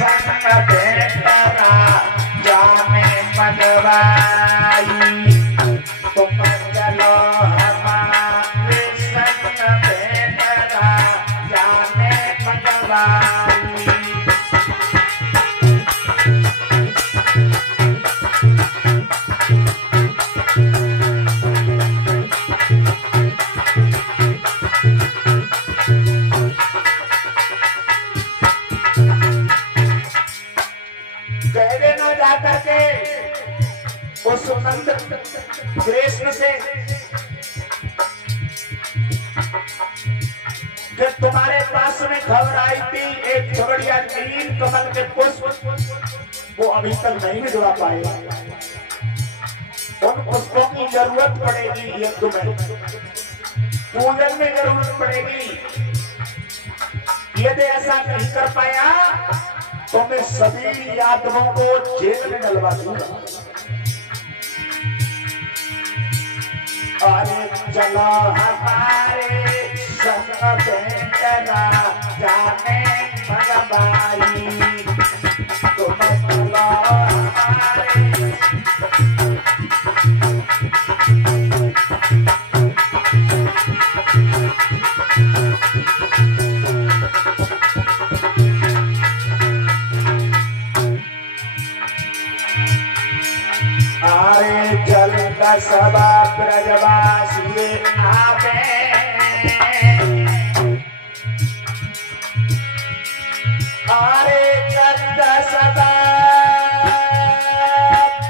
बेटरा जाने मनवाई तुम चलो हमारे संग बेटरा जाने मनवाई। उस नंद कृष्ण से कि तुम्हारे पास में खबर आई थी एक झगड़िया नील कमल के पुष्प वो अभी तक नहीं भिजवा पाए। उन पुष्पों की जरूरत पड़ेगी ये तुम्हें पूजन में जरूरत पड़ेगी। यदि ऐसा नहीं कर पाया तो मैं सभी यादवों को जेल में डलवा दूंगा। अरे चलो हमारे संग बेटरा जाने मनवाई तुम चलो हमारे। अरे जल का सभा ब्रजवासी आवे अरे जल सभा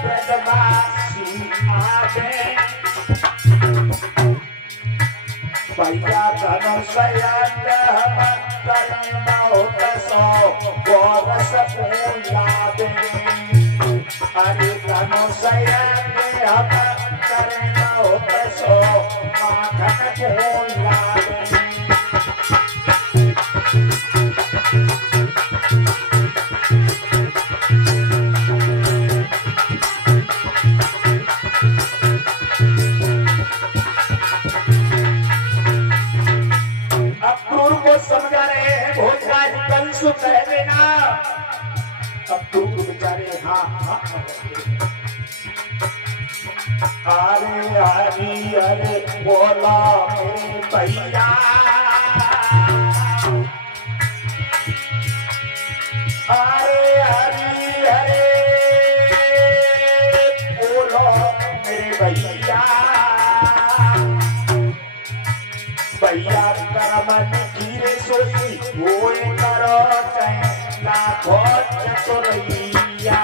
ब्रजवासी आवे भैया धनुषया करें बहुत सौ गोरस फूलावे। अरे धनुषया करें बहुत सौ माखन फूलावे। समझा रहे हैं भोजराज कंस कह देना अब तुम बेचारे हाँ हाँ। अरे हरी अरे बोला मेरे भैया अरे हरी अरे बोलो मेरे भैया भैया करमन कीरे सोई वो करो चैला बहुत चतुरैया।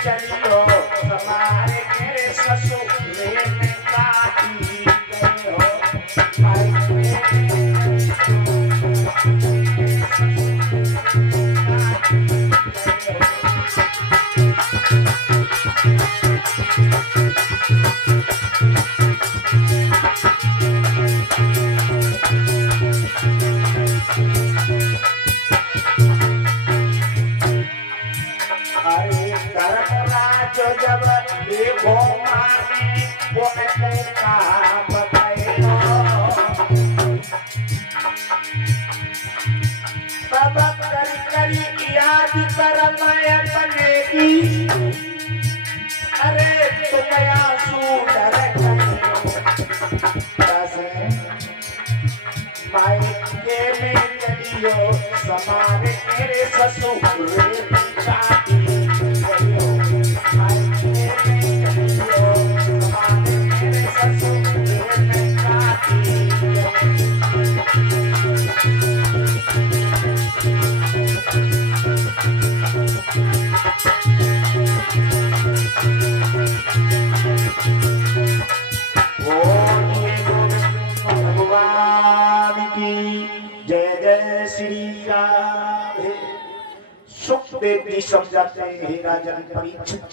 चलियो हमारे मेरे ससुर में काटी गए हो जब देखो माने वो का बताए तब करी करी याद कर मैं बनेगी। अरे तुम आंसू डर मायके में चलियो समारे मेरे ससुर काटी सुखदेव जी समझाते हैं राजन परीक्षित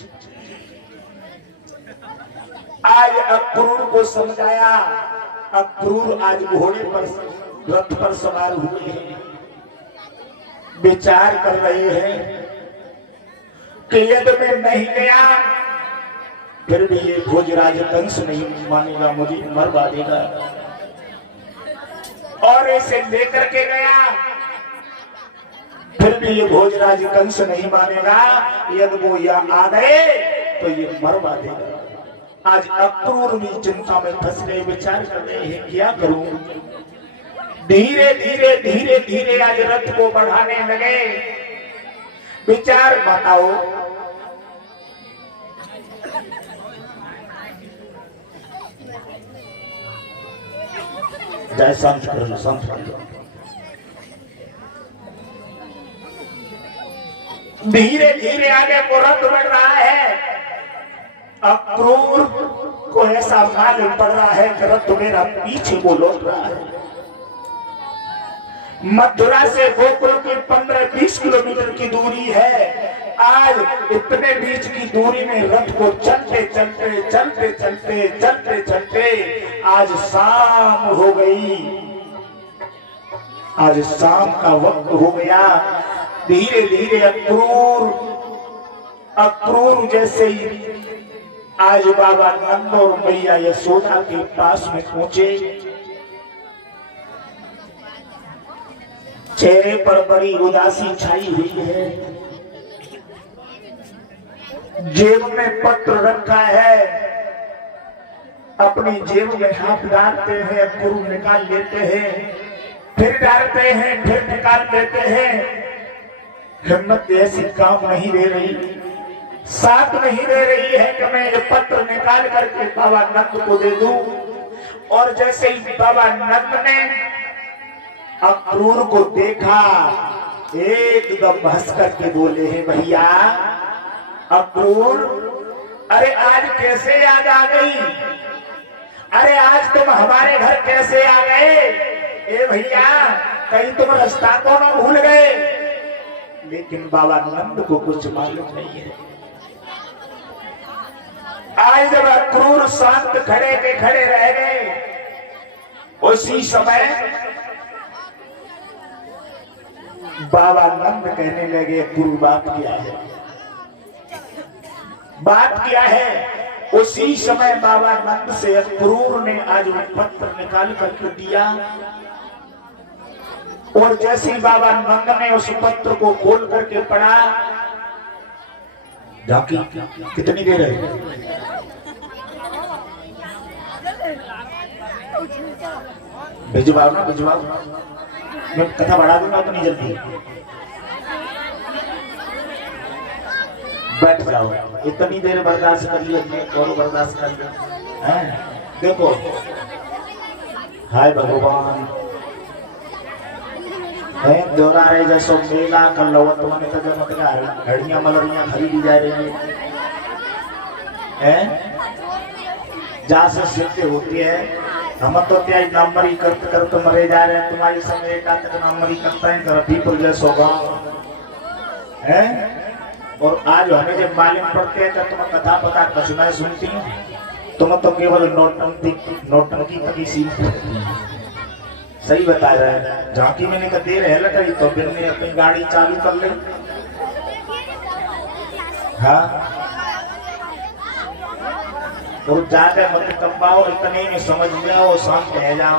आज अक्रूर को समझाया। अक्रूर आज घोड़े पर रथ पर सवार हुए हैं, विचार कर रहे हैं कि यदि मैं नहीं गया फिर भी ये भोजराज कंस नहीं मानेगा, मुझे मरवा देगा। और इसे लेकर के गया, फिर भी ये भोजराज कंस नहीं मानेगा, यदि वो यहाँ आ गए तो ये मरवा देगा। आज अक्रूर भी चिंता में फंस गए, विचार कर रहे हैं क्या करूं। धीरे धीरे धीरे धीरे आज रथ को बढ़ाने लगे। विचार बताओ, जय शांत करो, शांत करो। धीरे धीरे आगे वो रथ बढ़ रहा है। अक्रूर को ऐसा मालूम पड़ रहा है कि रथ मेरा पीछे वो लौट रहा है। मथुरा से गोकुल की 15-20 किलोमीटर की दूरी है। आज इतने बीच की दूरी में रथ को चलते चलते चलते चलते चलते चलते आज शाम हो गई। आज शाम का वक्त हो गया। धीरे धीरे अक्रूर जैसे ही आज बाबा नंद और मैया यशोदा के पास में पहुंचे। चेहरे पर बड़ी उदासी छाई हुई है। जेब में पत्र रखा है, अपनी जेब में हाथ डालते हैं, अक्रूर निकाल लेते हैं, फिर डालते हैं, फिर निकाल लेते हैं। हिम्मत ऐसी काम नहीं दे रही, साथ नहीं दे रही है कि मैं ये पत्र निकाल करके बाबा नंद को दे दूं। और जैसे ही बाबा नंद ने अक्रूर को देखा, एकदम हंस करके बोले हैं, भैया अक्रूर, अरे आज कैसे याद आ गई? अरे आज तुम हमारे घर कैसे आ गए? ए भैया, कहीं तुम रास्ता को न भूल गए? लेकिन बाबा नंद को कुछ मालूम नहीं है। आज जब अक्रूर शांत खड़े के खड़े रह गए, उसी समय बाबा नंद कहने लगे, अक्रूर बात क्या है, बात क्या है? उसी समय बाबा नंद से अक्रूर ने आज वो पत्र निकाल करके दिया। और जैसे ही बाबा नंद ने उस पत्र को खोल करके पढ़ा, जाकी कितनी देर है? भिजवाओ ना, भिजवाओ, मैं कथा बढ़ा दूंगा अपनी जल्दी। बैठ जाओ, इतनी देर बर्दाश्त कर लिया, और बर्दाश्त कर लिया। देखो, हाय भगवान, दोहरा रहे जैसो मेला कर लो तो मैंने तो जब मतलब हड़ियां मलरियां खरीदी जा रही है, जहाँ से सिद्धि होती है। हम तो क्या नंबरी करते करते मरे जा रहे हैं, तुम्हारी समय एक तक नंबरी करता है रफीपुर जैसो गाँव है। और आज हमें जब मालूम पड़ते हैं तो तुम कथा पता कुछ नहीं सुनती, तुम तो केवल नौटंकी तक ही सीख। सही बता रहा है, झांकी मैंने कहा दे रहे लटाई तो फिर मैं अपनी गाड़ी चालू कर ले। हाँ, और जाकर मत कम्बाओ, इतने में समझ में आओ, शांत रह जाओ।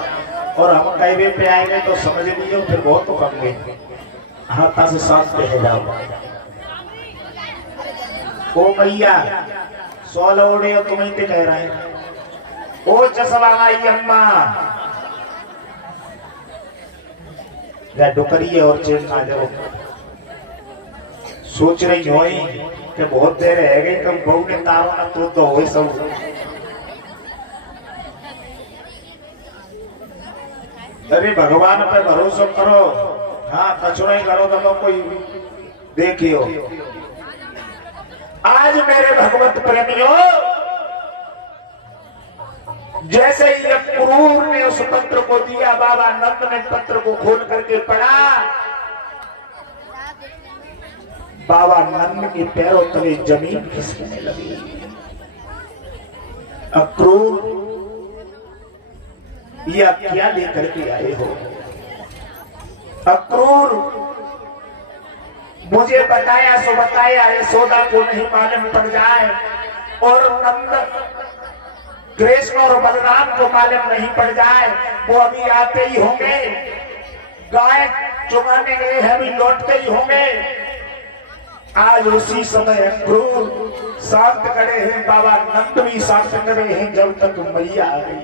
और हम कई पे आएंगे तो समझ लीजिए फिर बहुत तो कम गए। हाँ, ता से शांत रह जाओ। ओ भैया, 100 लोड़े तुम्हें तो कह रहे हैं। ओ चसवा आई अम्मा, डुकरी और चेन खा जाओ। सोच रही हो कि बहुत देर रह गई, तुम बहू ने तारो ना तो हो सब। अरे भगवान पे भरोसा करो। हाँ, कचो नहीं करो तो कोई देखियो। आज मेरे भगवत प्रेमियों, जैसे ही अक्रूर ने उस पत्र को दिया, बाबा नंद ने पत्र को खोल करके पढ़ा। बाबा नंद के पैरों तले जमीन खिसकने लगी। अक्रूर, यह क्या लेकर के आए हो? अक्रूर, मुझे बताया सो बताया, यशोदा को नहीं मालूम पड़ जाए और नंद कृष्ण और बलराम को मालूम नहीं पड़ जाए, वो अभी आते ही होंगे, गाय चुगाने गए हैं, अभी लौटते ही होंगे। आज उसी समय अक्रूर शांत खड़े हैं, बाबा नंद भी शांत खड़े हैं, जब तक मैया आ गई।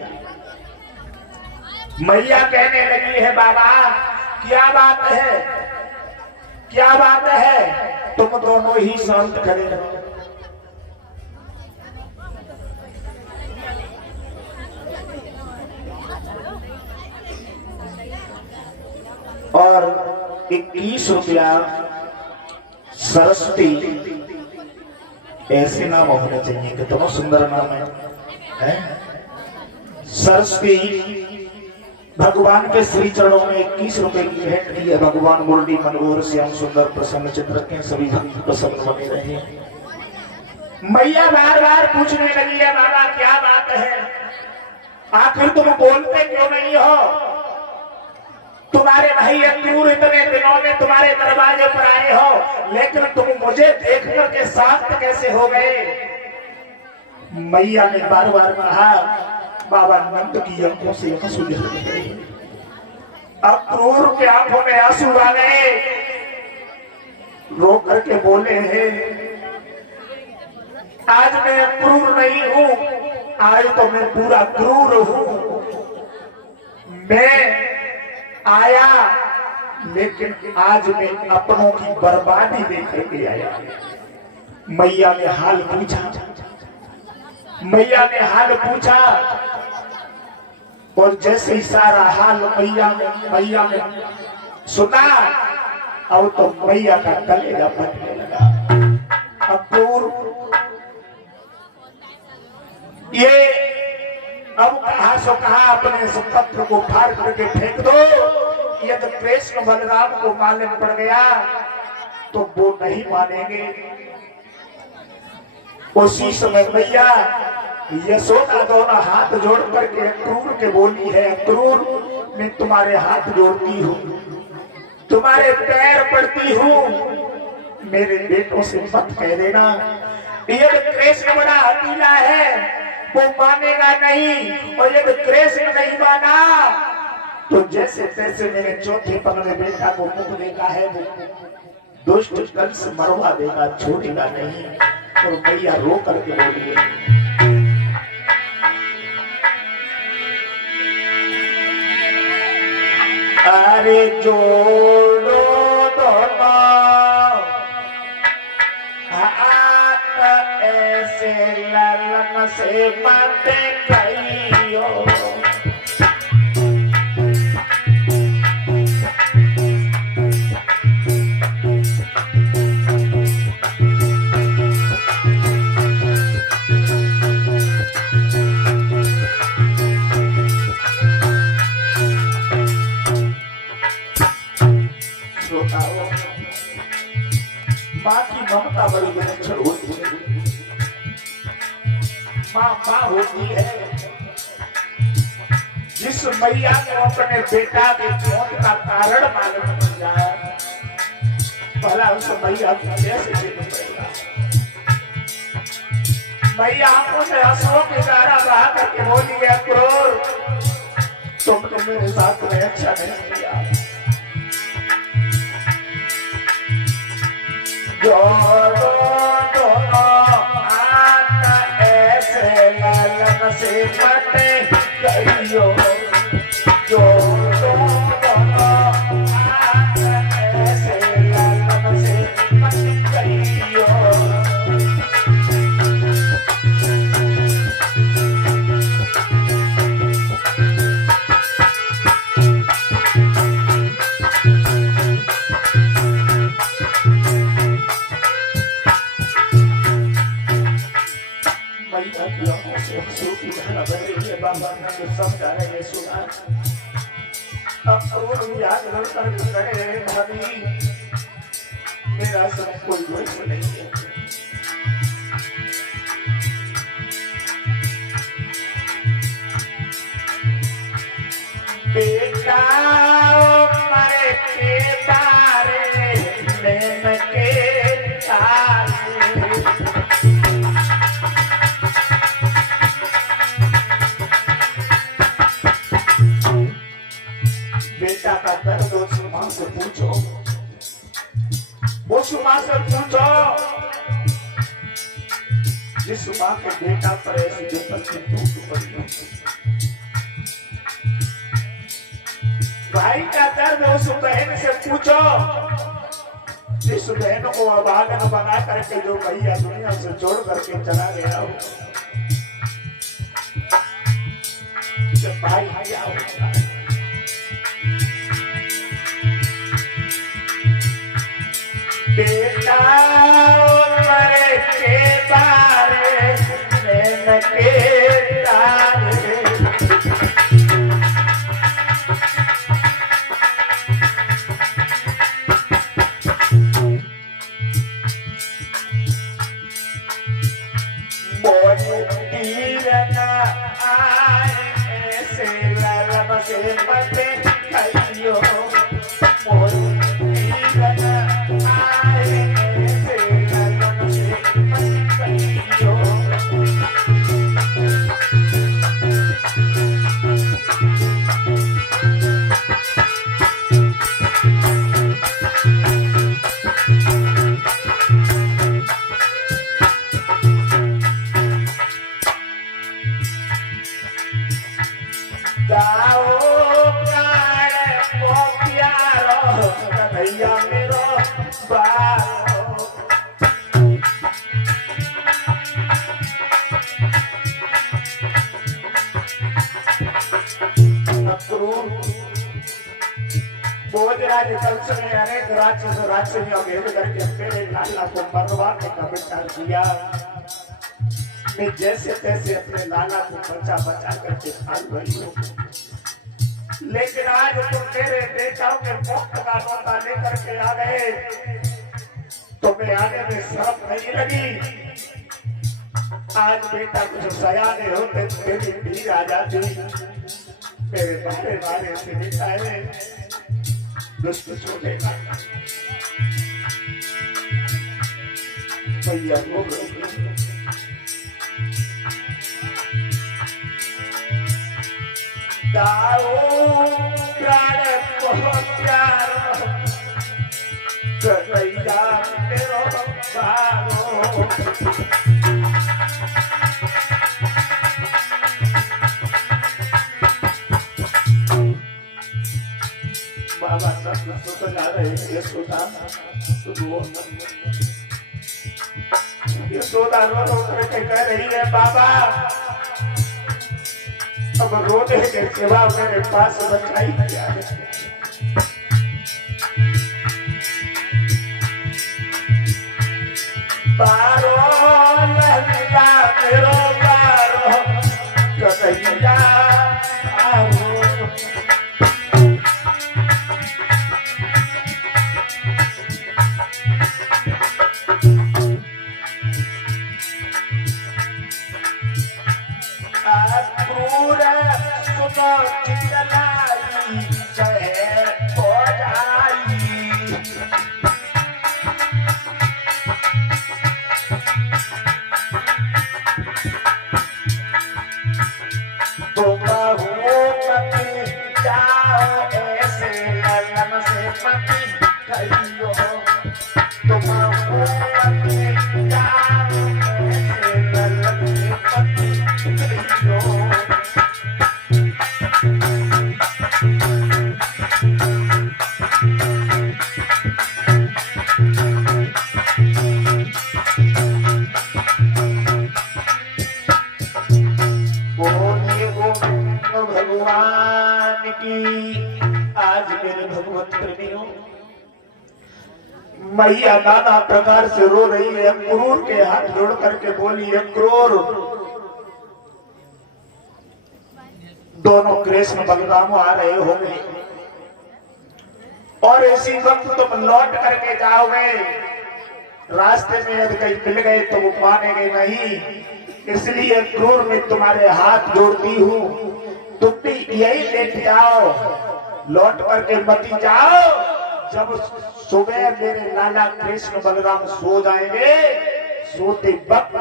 मैया कहने लगी है, बाबा क्या बात है, क्या बात है, तुम दोनों ही शांत खड़े रहो। और 21 रुपया सरस्वती, ऐसे नाम होने चाहिए, कितना सुंदर नाम है? सरस्वती भगवान के श्री चरणों में 21 रुपए की भेंट दी है। भगवान मुरली मनोहर श्याम सुंदर प्रसन्न चित्र के सभी भक्त प्रसन्न बने रहे। मैया बार बार पूछने लगी है, बाबा क्या बात है, आखिर तुम बोलते क्यों नहीं हो? तुम्हारे भाई अक्रूर इतने दिनों में तुम्हारे दरवाजे पर आए हो, लेकिन तुम मुझे देखकर के शांत कैसे हो गए? मैया ने बार बार कहा, बाबा नंद की आंखों से आंसू गिर गए, अक्रूर के आंखों में आंसू आ गए, रो करके बोले हैं, आज मैं अक्रूर नहीं हूं, आज तो मैं पूरा क्रूर हूं। मैं आया, लेकिन आज मैं अपनों की बर्बादी देख के आया। मैया ने हाल पूछा, मैया ने हाल पूछा, और जैसे ही सारा हाल मैया ने सुना, अब तो मैया का कलेजा फटने लगा। अक्रूर, ये अब कहा सो कहा, अपने इस पत्र को फाड़ करके फेंक दो, यदि कृष्ण बलराम को मालूम पड़ गया तो वो नहीं मानेंगे। उसी समय मैया यशोदा दोनों हाथ जोड़ करके अक्रूर के बोली है, अक्रूर मैं तुम्हारे हाथ जोड़ती हूँ, तुम्हारे पैर पड़ती हूँ, मेरे बेटों से मत कह देना। यदि कृष्ण बड़ा हकीला है वो मानेगा नहीं, और यदि कृष्ण नहीं माना तो जैसे तैसे मेरे चौथे पगले बेटा को मुख देखा है, वो दुष्ट कंस मरवा देगा, छोड़ेगा नहीं। और मैया रो करके बोली, अरे जोड़ो दोनों हाथ ऐसे ललन से मत कहियो, माँ की ममता बड़ी विलक्षण होती है। माँ होती है, जिस मैया को अपने बेटा के मौत का कारण मालूम पड़ जाए, भला उस मैया को कैसे झेलना पड़ेगा? मैया आंखों से आंसुओं की धारा बहा करके बोली है, क्रूर तुम मेरे साथ में अच्छा नहीं किया। जोड़ो दोनों हाथ ऐसे ललन से मत कहियो, जोड़ो दोनों हाथ ऐसे ललन से मत कहियो। समझा रहे सुना, अब याद रहे भाभी, मेरा सब कोई दोष नहीं है। बेटा मरे के बारे में के तारे बेटा का दर्द उस मां से पूछो, उस मां से पूछो जिस मां के बेटा पर ऐसी विपत्ति टूट पड़ी। भाई का दर्द उस बहन से पूछो जिस बहन को अभागन बना करके जो भैया दुनिया से जोड़ करके चला गया हो। जब भाई क्या होता है, बेटा मरे के बारे में के तारे भोजराज कंस ने अनेक राक्षसियों भेद करके मेरे लाला को मरवाने का विचार किया। मैं जैसे तैसे अपने लाला को बचा बचा करके भाग रही हूँ, लेकिन आज तुम मेरे बेटाओं के मुक्त का नौता लेकर के आ गए तो मैं आने में शर्म नहीं लगी। आज बेटा कुछ सयाने होते मेरी भीड़ आ जाती, मेरे बारे बारे से दिखाए दुष्ट छोड़ेगा भैया को दाओ प्यार बहुत प्यार भैया मेरो बारो बाबा सब तो ला रहे हैं यशोदा रो करके कह रही है बाबा अब रोने के सिवा मेरे पास बचाई क्या है। बारो लहंगा मेरो बारो कन्हैया आओ मैया नाना प्रकार से रो रही है। क्रूर के हाथ जोड़ करके बोली है, क्रूर दोनों कृष्ण बलराम आ रहे होंगे और इसी वक्त तुम लौट करके जाओगे, रास्ते में यदि कहीं मिल गए तो वो मानेंगे नहीं, इसलिए क्रूर मैं तुम्हारे हाथ जोड़ती हूँ, तुम भी यही लेट जाओ, लौट करके मत जाओ। जब सुबह मेरे लाला कृष्ण बलराम सो जाएंगे, सोते वक्त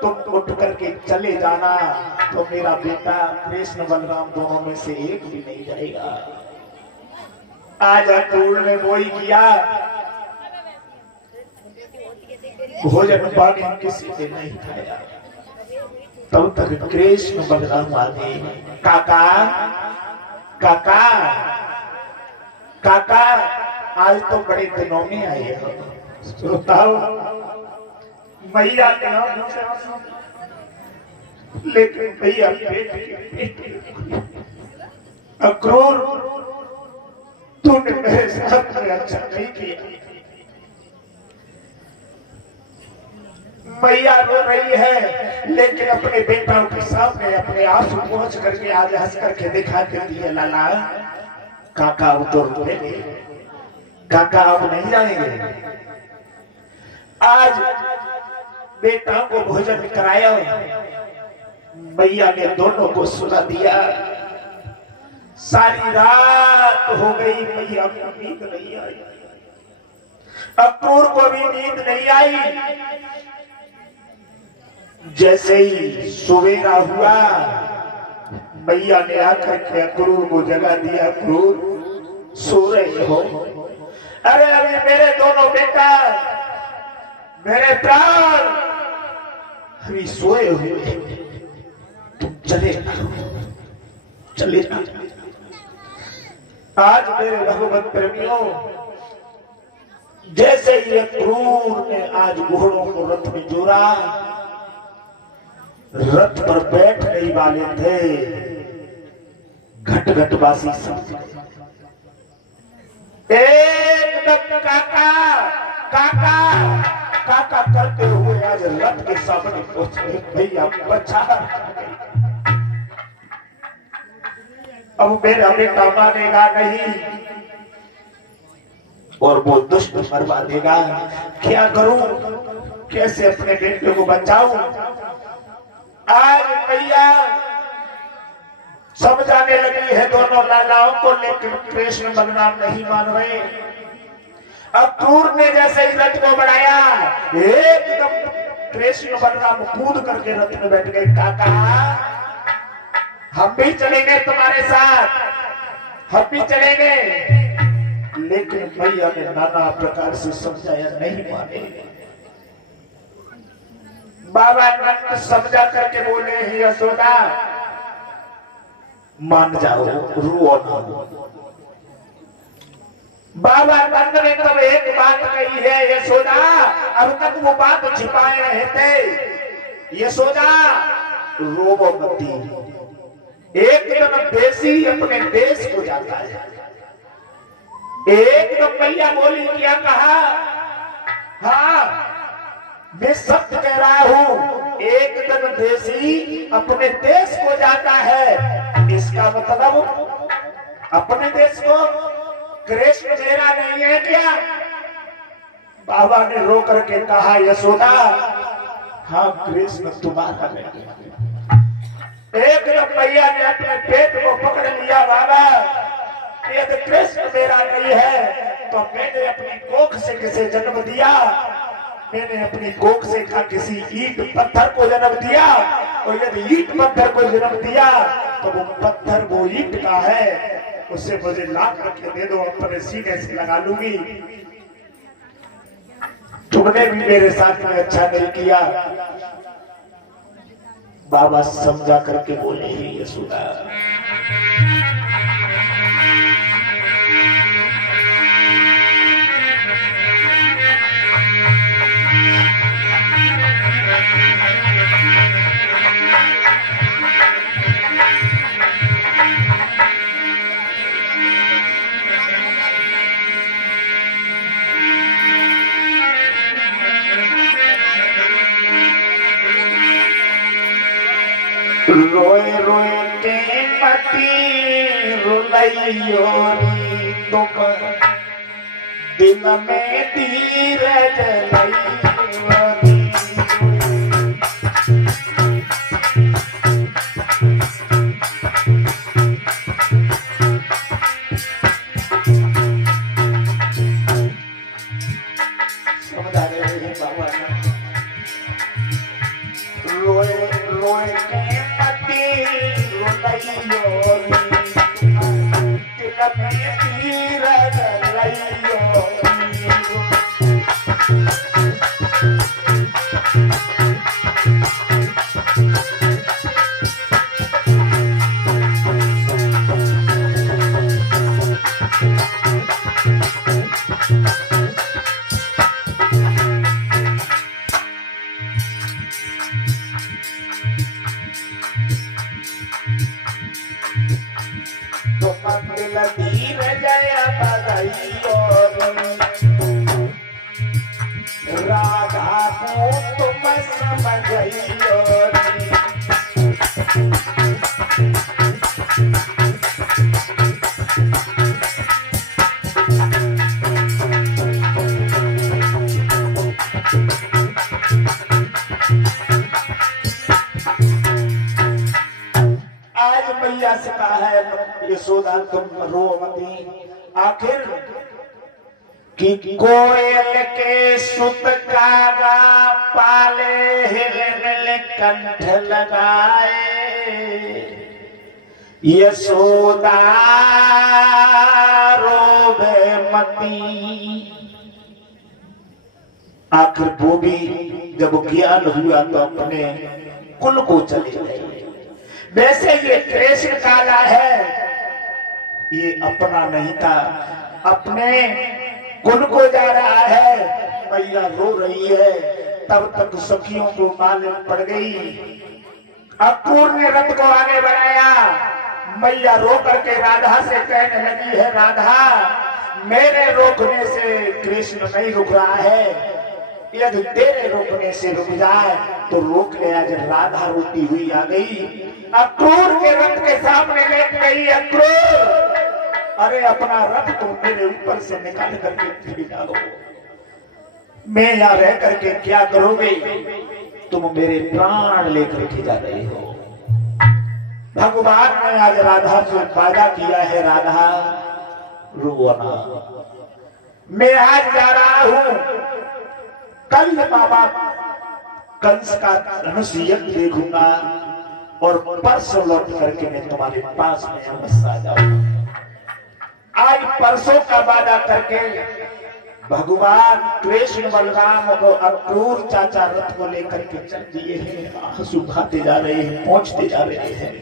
तुम उठ करके चले जाना, तो मेरा बेटा कृष्ण बलराम दोनों में से एक भी नहीं जाएगा। आज अक्रूर ने वही किया, भोजन पानी किसी ने नहीं खाया। तब तक कृष्ण बलराम आ गए। काका काका काका, आज तो बड़े दिनों में आए हो। श्रोताओ, मैया के नाम लेकिन भैया अक्रूर, तूने मेरे साथ में अच्छा नहीं किया। मैया रो रही है, लेकिन अपने बेटाओं के सामने अपने आंसू पहुंच करके आज हंस करके दिखा देती है। लाला काका अब तो रुकेंगे, काका अब नहीं जाएंगे। आज बेटाओं को भोजन कराया, मैया ने दोनों को सुला दिया। सारी रात हो गई, मैया को नींद नहीं आई, अक्रूर को भी नींद नहीं आई। जैसे ही सवेरा हुआ, मैया ने आकर के अक्रूर को जगा दिया। अक्रूर सो रहे हो? अरे अभी मेरे दोनों बेटा, मेरे प्राण अभी सोए हुए, तुम चले चले। आज मेरे भगवत प्रेमियों, जैसे ही अक्रूर ने आज घोड़ों को रथ में जोड़ा, रथ पर बैठने वाले थे घट घटवासी सब एकदम काका काका काका करते हुए आज रथ के सामने पहुंचे। भैया बचा, अब मेरा बेटा मानेगा नहीं और वो दुष्ट मरवा देगा। क्या करूं, कैसे अपने बेटे को बचाऊं? आज भैया समझाने लगी है दोनों लालाओं को, लेकिन कृष्ण बलराम नहीं मान रहे। अक्रूर ने जैसे ही रथ को बढ़ाया, एकदम कृष्ण बलराम कूद करके रथ में बैठ गए। काका हम भी चलेंगे तुम्हारे साथ, हम भी चलेंगे। लेकिन भैया ने नाना प्रकार से समझाया, नहीं माने। बाबा नंद समझा करके बोले, ही यशोदा मान जाओ, रो ना। बाबा नंद ने तब एक बात कही है, यशोदा अब तक वो बात छिपाए रहे थे। यशोदा रोवो मती, एकदम देसी अपने देश को जाता है। एकदम मैया बोली, क्या कहा? हाँ मैं सत्य कह रहा हूं, एकदम देशी अपने देश को जाता है। इसका मतलब अपने देश को कृष्ण मेरा नहीं है क्या? बाबा ने रो करके कहा, यशोदा हाँ कृष्ण तुम्हारा नहीं है। एकदम मैया ने अपने पेट को पकड़ लिया। बाबा यदि कृष्ण मेरा नहीं है तो मैंने अपनी कोख से किसे जन्म दिया? मैंने अपनी कोख से किसी ईंट पत्थर को जन्म दिया, और यदि ईंट पत्थर को जन्म दिया तो वो पत्थर वो ईंट का है, उससे मुझे लाख रख दे दो, अपने सीने से लगा लूंगी। तुमने भी मेरे साथ में अच्छा नहीं किया। बाबा समझा करके बोले, ही यशोदा रोए रोए के पति रुलैयोरी, तुम दिल में धीरज लैयोरी। धीरे जया बधाइयो राधा को तुम समझियो मैया से कहा है यशोदा तुम रो मती आखिर कि कोयल के सुत कागा पाले हिल कंठ लगाए यशोदा रोवे मती। आखिर वो भी जब ज्ञान हुआ तो अपने कुल को चले गए। वैसे ये कृष्ण काला है, ये अपना नहीं था, अपने कुल को जा रहा है। मैया रो रही है, तब तक सखियों को मालूम पड़ गई। अक्रूर ने रथ को आगे बढ़ाया। मैया रो करके राधा से कहने लगी है, राधा मेरे रोकने से कृष्ण नहीं रुक रहा है, यदि तेरे रोकने से रुक जाए तो रोक ले। आज राधा रोती हुई आ गई, अक्रूर के रथ के सामने लेट गई। अक्रूर, अरे अपना रथ तुम मेरे ऊपर से निकाल करके फिर डालो, मैं यहाँ रह करके क्या करोगे? तुम मेरे प्राण लेकर के जा रहे हो। भगवान ने आज राधा से वादा किया है, राधा रो ना, मैं आज जा रहा हूं, कल बाबा कंस का धनुष यज्ञ देखूंगा और परसों लौट करके मैं तुम्हारे पास में अवश्य आ जाऊंगा। आज परसों का वादा करके भगवान कृष्ण बलराम को अक्रूर चाचा रथ को लेकर के चल दिए हैं। आंसू खाते जा रहे हैं, पहुंचते जा रहे हैं।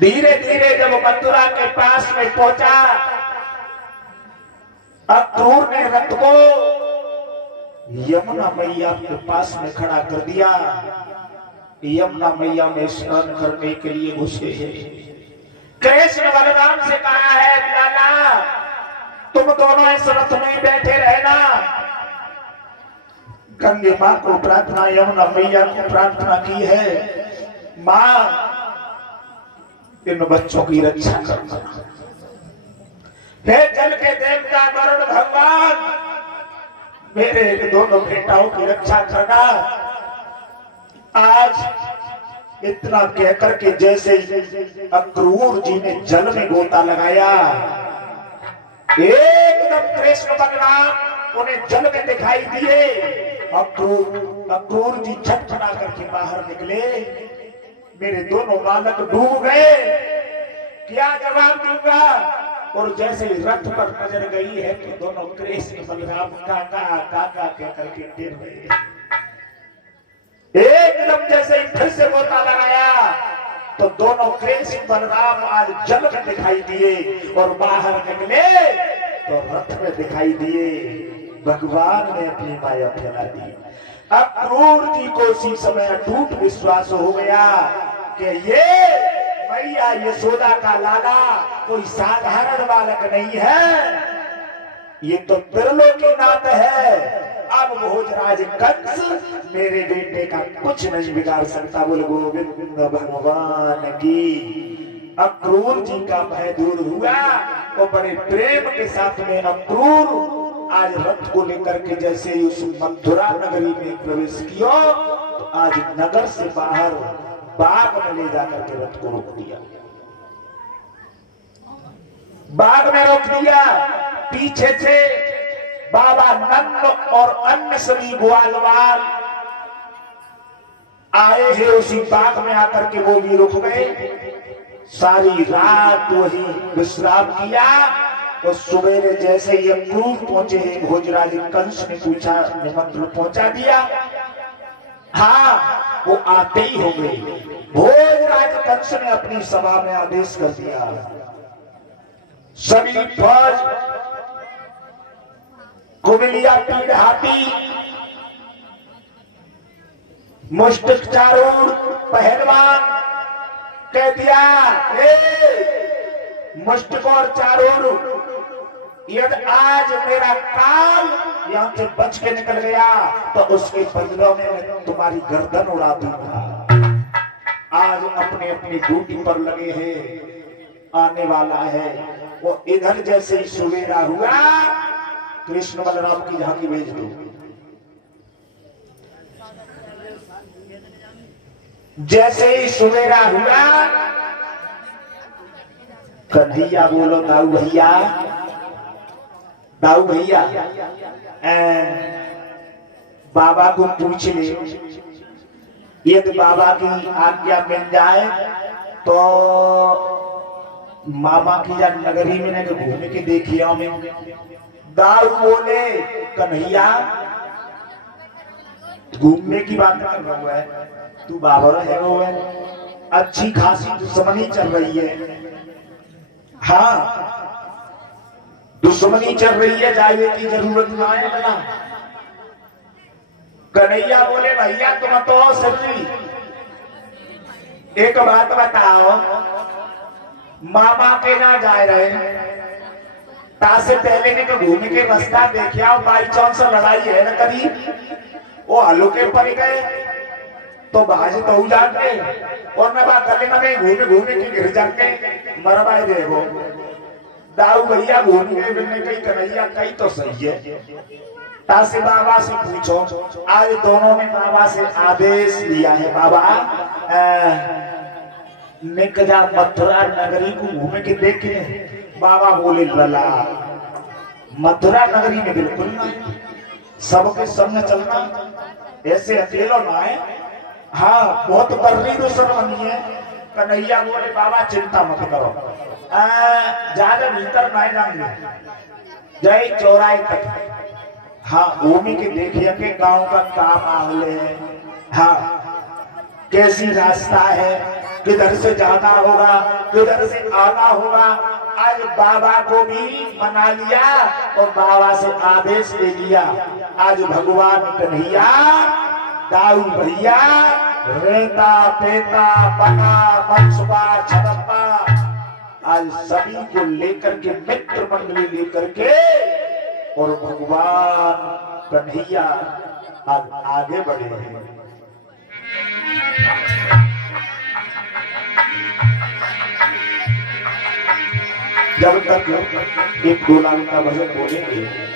धीरे धीरे जब मथुरा के पास में पहुंचा, अक्रूर ने रथ को यमुना मैया के पास में खड़ा कर दिया। यमुना मैया में स्नान करने के लिए घुसे हैं। कृष्ण बलराम से कहा है, लाला तुम दोनों इस रथ में बैठे रहना। गंगे माँ को प्रार्थना, यमुना मैया को प्रार्थना की है, माँ इन बच्चों की रक्षा करना। हे जल के देवता वरुण भगवान, मेरे दोनों बेटाओं की रक्षा करना। आज इतना कहकर के जैसे अक्रूर जी ने जल में गोता लगाया, एकदम कृष्ण बलराम उन्हें जल में दिखाई दिए। अक्रूर जी छटपटा करके बाहर निकले। मेरे दोनों बालक डूब गए, क्या जवाब दूंगा? और जैसे रथ पर नजर गई है कि दोनों कृष्ण बलराम काका काका कह करके गिर रहे हैं। एकदम जैसे ही फिर से गोता लगाया तो दोनों कृष्ण बलराम आज जल में दिखाई दिए और बाहर निकले तो रथ में दिखाई दिए। भगवान ने अपनी माया फैला दी। अक्रूर जी को उसी समय अटूट विश्वास हो गया कि ये मैया यशोदा का लाला कोई साधारण बालक नहीं है, ये तो त्रिलोकीनाथ है। अब भोजराज कंस मेरे बेटे का कुछ नहीं बिगाड़ सकता। बोल गोविंद भगवान की। अक्रूर जी का भय दूर हुआ तो बड़े प्रेम के साथ में अक्रूर आज रथ को लेकर के जैसे ही उस मथुरा नगरी में प्रवेश किया तो आज नगर से बाहर बाग में ले जाकर के रथ को रोक दिया। बाग में रोक दिया। पीछे से बाबा नंद और अन्य सभी ग्वालवाल आए हैं। उसी बाग में आकर के वो भी रुक गए। सारी रात वही विश्राम किया और सवेरे जैसे ही अक्रूर पहुंचे हैं, भोजराज कंस ने पूछा, निमंत्रण पहुंचा दिया। हाँ, वो आते ही हो गए। भोजराज कंस ने अपनी सभा में आदेश कर दिया, सभी फौज, कुबलिया, पीड़, हाथी, मुष्टिक, चारूढ़, पहलवान, कह दिया मुष्ट और चारों यदि आज मेरा काल यहाँ से बच के निकल गया तो उसके बदलों में मैं तुम्हारी गर्दन उड़ा दूंगा। आज अपने अपनी ड्यूटी पर लगे हैं, आने वाला है वो। इधर जैसे ही सवेरा हुआ कृष्ण बलराम की झांकी भेज दो। जैसे ही सवेरा हुआ कन्हैया बोलो दाऊ भैया, दाऊ भैया बाबा को पूछ ले, यदि बाबा की आज्ञा मिल जाए तो मामा की या नगरी में न घूमने के देखिए में। दाऊ बोले कन्हैया घूमने की बात कर रहा है, तू बाबर है वो है, अच्छी खासी दुश्मनी चल रही है। हाँ दुश्मनी चल रही है, जाने की जरूरत ना है बना। कन्हैया बोले भैया तुम तो सच्ची एक बात बताओ, मामा के ना जा रहे तासे पहले ने तो घूमने के रास्ता देखा, बाई चांस लड़ाई है ना करी वो हल्के पर गए तो बाज तो जाते और मैं बात करने में घूमे घूमे की गिर जाते मरवाए दे वो। दाऊ भैया घूमने फिरने कहीं कन्हैया कहीं तो सही है। तासे बाबा से पूछो, आज दोनों ने बाबा से आदेश लिया है, बाबा निकजा मथुरा नगरी को घूमे के देखे। बाबा बोले लला मथुरा नगरी में बिल्कुल नहीं, सबके संग चलना, ऐसे अकेलो ना है। हाँ बहुत बर्री दुश्मनी है। कन्हैया बोले बाबा चिंता मत करो, ज्यादा भीतर ना जाएंगे, जय चौराहे तक। हाँ भूमि के देखिए के गांव का काम आगले है। हाँ कैसी रास्ता है, किधर से जाना होगा, किधर से आना होगा। आज बाबा को भी मना लिया और बाबा से आदेश दे दिया। आज भगवान कन्हैया दाऊ भैया रेता पेता बना मनसुबा छरप्पा आज सभी को लेकर के मित्र मंडली लेकर के और भगवान कन्हैया आगे बढ़े हैं। जब तक एक दो लाइन का भजन बोलेंगे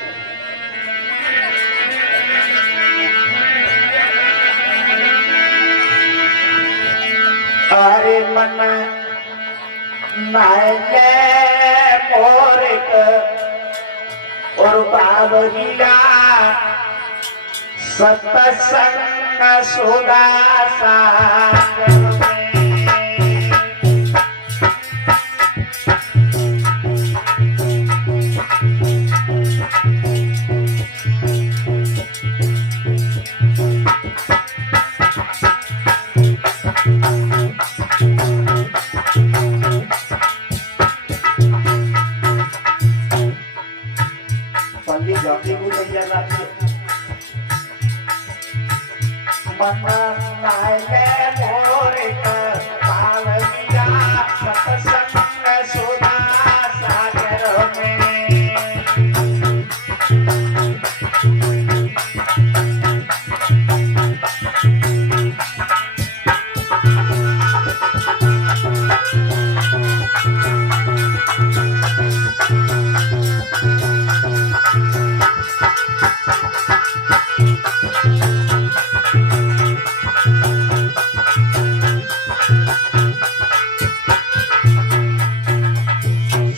अरे मन नाले मोरिक और बाबरिया सत्संग सुदासा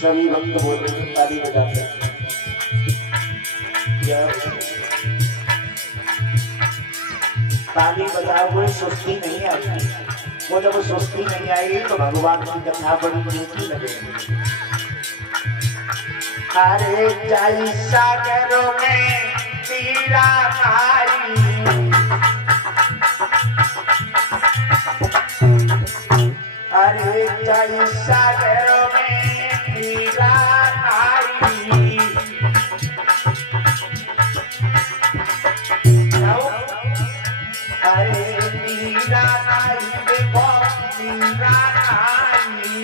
सभी भक्त बोल रहे हैं, ताली बजाते हैं। ताली बजाए हुए सुस्ती नहीं आएगी, वो जब सुस्ती नहीं आएगी तो भगवान की कथा बड़ी मीठी लगेगी। अरे जाई सागरों में तीरा भाई, अरे जाई सागरों में तीरा नारी, अरे तीरा नारी देखो तीरा नारी।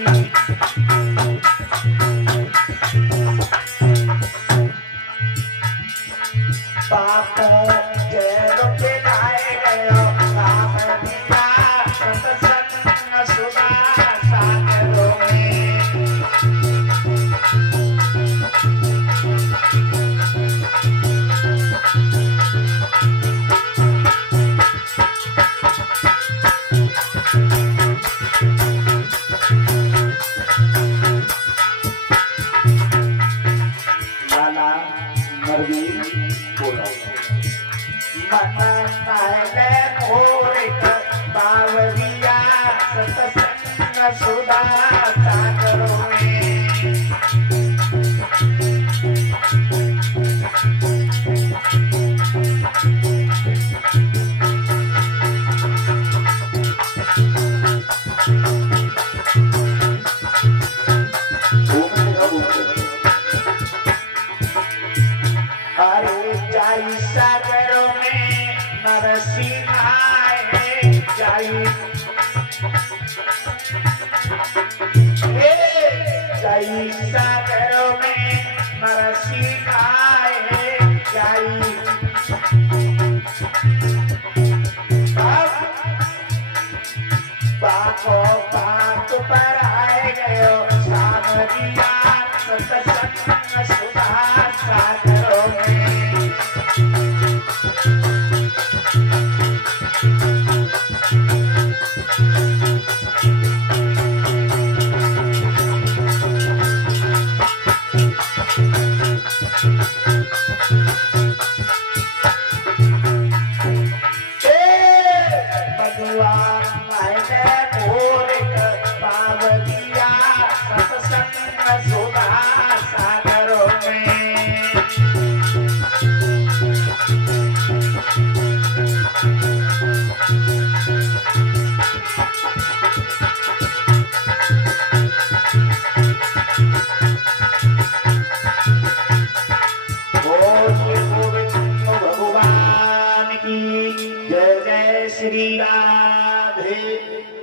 सत्संग सुधा सागरों में। अरे जाई सागरों में नरसिंह आए, जाई सागरों में नरसिंह आए, जाई बाको बात पर आए गयो सावरिया सत्संग सुधा सागरों में।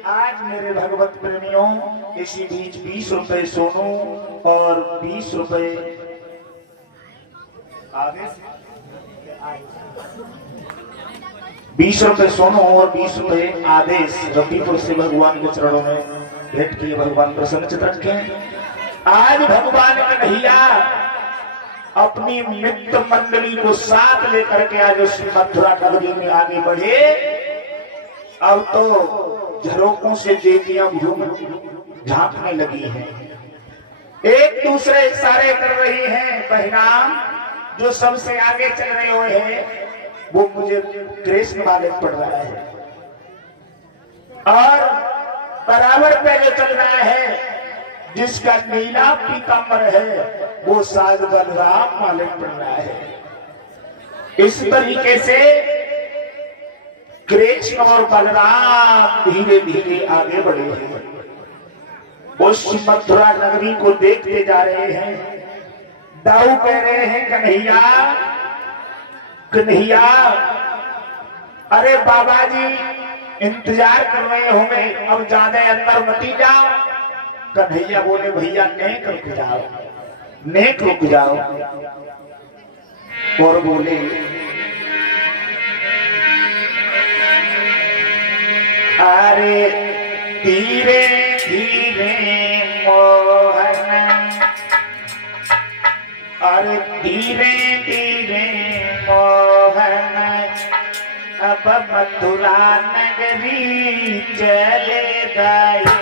आज मेरे भगवत प्रेमियों इसी बीच 20 रुपए सोनू और 20 रुपए आदेश, 20 रुपए सोनू और 20 रुपए आदेश रफीपुर से भगवान के चरणों में भेंट किए। भगवान प्रसन्नचित रखें। आज भगवान कन्हैया अपनी मित्र मंडली को साथ लेकर के आज उस मथुरा नगरी में आगे बढ़े। अब तो झरोकों से देवियां झांकने लगी हैं, एक दूसरे इशारे कर रही हैं। परिणाम जो सबसे आगे चल रहे हुए हैं वो मुझे कृष्ण वाले पड़ रहा है, और बराबर पे जो चल रहा है जिसका नीला पीताम्बर है वो साज बलराम वाले पड़ रहा है। इस तरीके से कृष्ण और बलराम धीरे धीरे आगे बढ़े हैं, उस मथुरा नगरी को देखते जा रहे हैं। दाऊ कह रहे हैं कन्हैया कन्हैया, अरे बाबा जी इंतजार कर रहे होंगे, अब ज्यादा अंदर मत जाओ। कन्हैया बोले भैया नेक रुक जाओ, नेक रुक जाओ। और बोले अरे धीरे धीरे मोहन, अरे धीरे धीरे मोहन, अब मथुरा नगरी चले गए।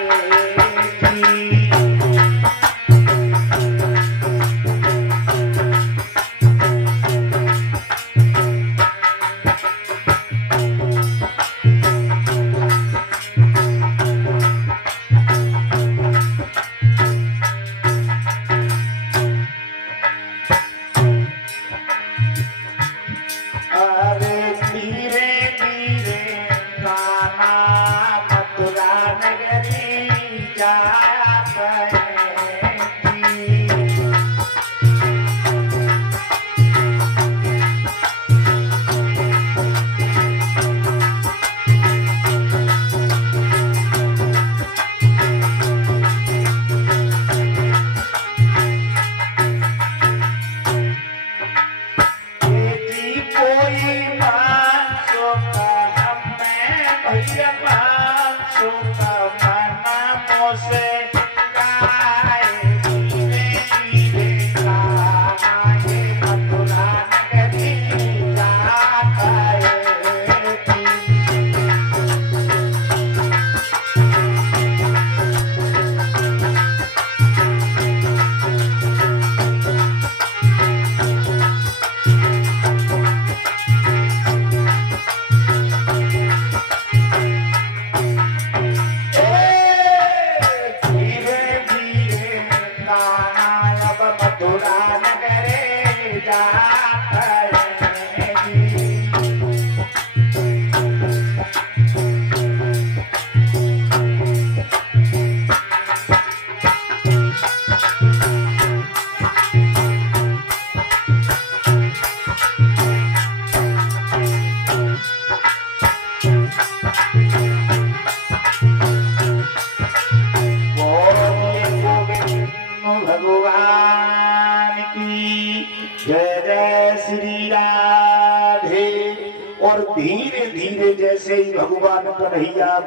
जैसे ही भगवान कन्हैया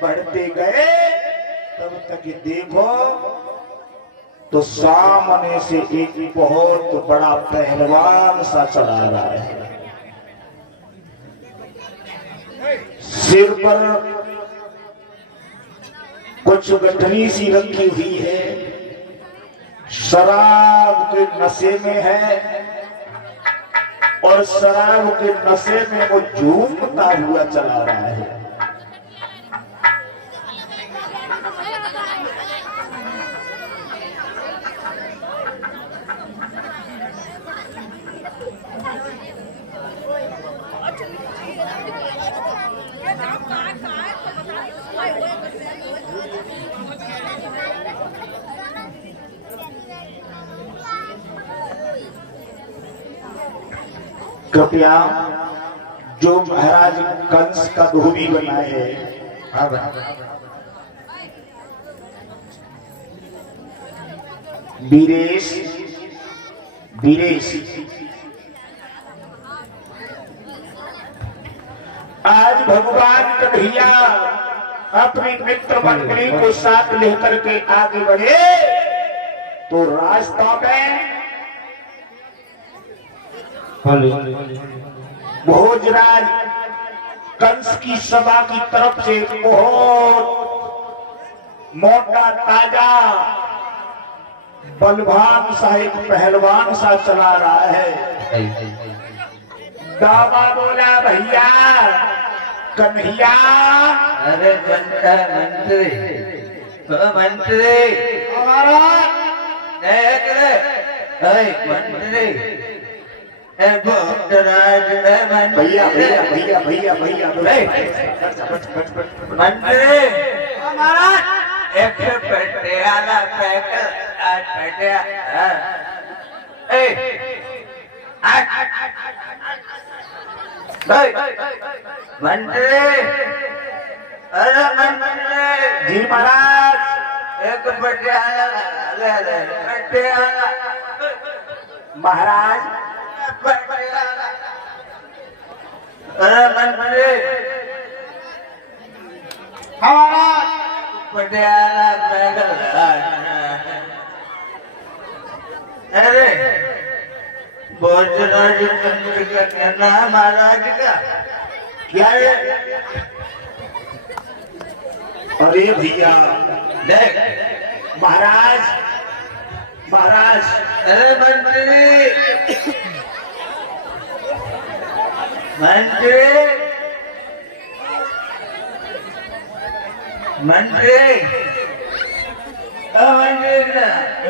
बढ़ते गए तब तक देखो तो सामने से एक बहुत बड़ा पहलवान सा चला रहा है। सिर पर कुछ गठरी सी रखी हुई है, शराब के नशे में है और शराब के नशे में वो झूमता हुआ चला रहा है। कृपया जो महाराज कंस का धोबी बनाए हैं, वीरेश आज भगवान कन्हैया अपनी मित्र मंडली को साथ लेकर के आगे बढ़े तो रास्ता में भोजराज कंस की सभा की तरफ से बहुत मोटा ताजा बलवान सा एक पहलवान सा चला रहा है। दावा बोला भैया कन्हैया। अरे मंत्री हमारा मंत्री भैया मंत्री हमारा एक पटियाला मंत्री। अरे मंत्री जी महाराज, एक पटियाला महाराज पटियाला। अरे मंत्री हमारा पटियाला अरे भोजराज का कहना महाराज का क्या है? अरे भैया महाराज अरे मंत्री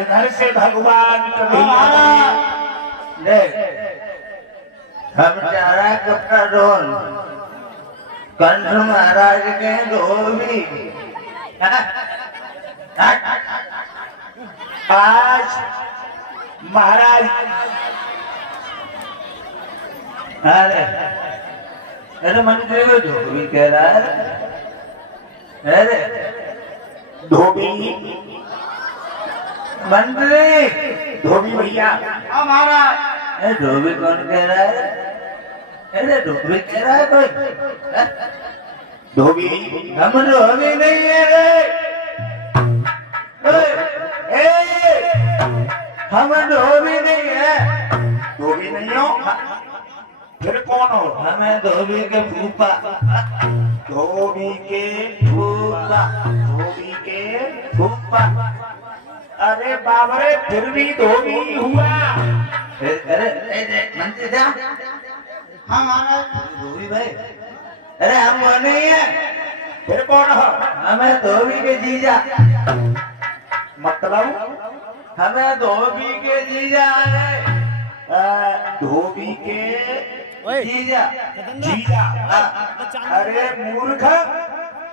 इधर से भगवान कन्हैया देख हम चारा कपड़ा रोल कंठ महाराज के धोबी आज महाराज अरे मंत्री को धोबी कह रहा है। अरे धोबी मंत्री धोबी भैया हमारा धोबी कौन कह रहा है? अरे धोबी कह रहा है कोई? धोबी हम धोबी नहीं है रे। हम धोबी नहीं है। धोबी नहीं हो फिर कौन हो? हमें धोबी के फूफा। धोबी के फूफा। धोबी के फूफा। अरे बाबरे फिर भी धोबी हुआ। अरे मंत्री साहब हमारा धोबी भाई। अरे हम वो नहीं है। फिर कौन हो? हमें धोबी के जीजा। मतलब हमें धोबी के जीजा है। धोबी के जीजा जीजा। अरे मूर्ख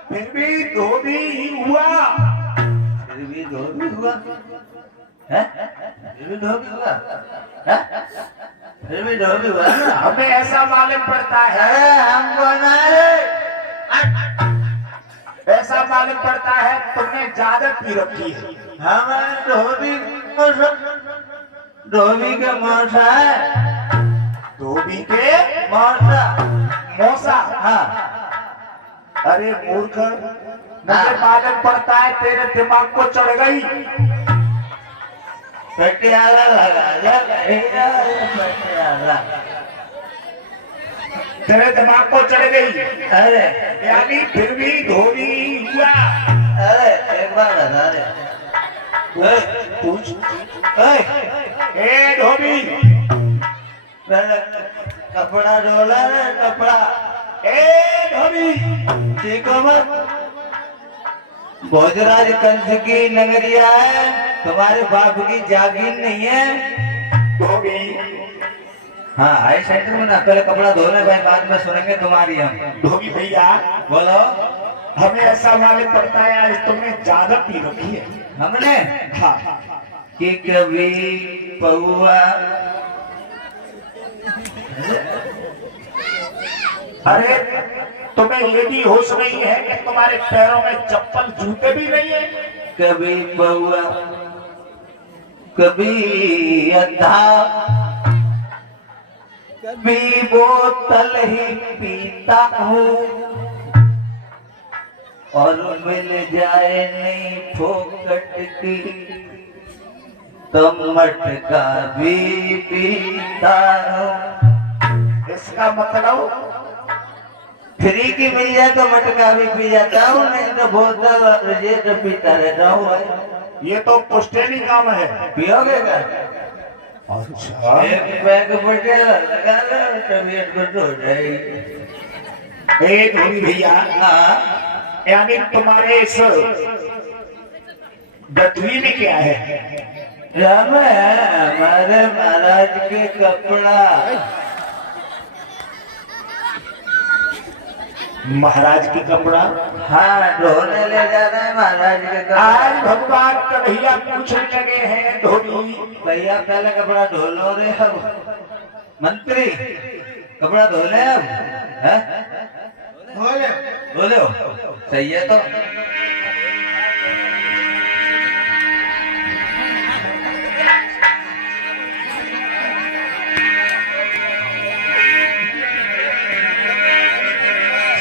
फिर भी धोबी ही हुआ। फिर भी धोबी हुआ है? फिर भी धोबी हुआ है? फिर भी धोबी हुआ ना? हमें ऐसा मालूम पड़ता है। हमको नहीं ऐसा मालूम पड़ता है तुमने ज्यादा पी रखी है। हमें धोबी के मौसा है। धोबी के मौसा मौसा। हाँ अरे मूर्ख, मुझे मालूम पड़ता है तेरे दिमाग को चढ़ गई। पटियाला लगा जा पटियाला, तेरे दिमाग को चढ़ गई। अरे यानी फिर भी धोबी हुआ। अरे एक बार बता दे, पूछ। ओए ए धोबी, मैंने कपड़ा डोला ना, कपड़ा। ए धोबी, ठीक हो मत, भोजराज कंस की नगरिया है, तुम्हारे बाप की जागीर नहीं है। धोबी। हाँ आई सेंटर में ना, पहले कपड़ा धोने भाई, बाद में सुनेंगे तुम्हारी हम। धोबी भैया, बोलो। हमें ऐसा मालूम पड़ता है आज तुमने ज्यादा पी रखी है। हमने हाँ। कि कभी पौआ, अरे तुम्हें ये भी होश नहीं है कि तुम्हारे पैरों में चप्पल जूते भी नहीं है। कभी पौआ, कभी अद्धा, कभी बोतल ही पीता हूँ, और मिल जाए नहीं फोकट की तो मटका भी पीता हूँ। इसका मतलब फ्री की मिल जाए तो मटका भी पी जाता हूँ, नहीं तो बोतल तो पीता रहता हूँ। ये तो पुश्तैनी काम है। पियोगे क्या? अच्छा। एक पैक पटियाला लगा लो, तबीयत कुछ हो जाएगी। ए धोबी भैया, हाँ यानी तुम्हारे इस गठरी में क्या है? राम है हमारे महाराज के कपड़ा। महाराज की कपड़ा? हाँ ढोने ले जा रहे हैं महाराज के कपड़ा। आज भगवान कन्हैया पूछने लगे हैं धोबी। भैया पहले कपड़ा धो लो रे, अब मंत्री कपड़ा धो ले अब, हैं? बोले हो सही है तो।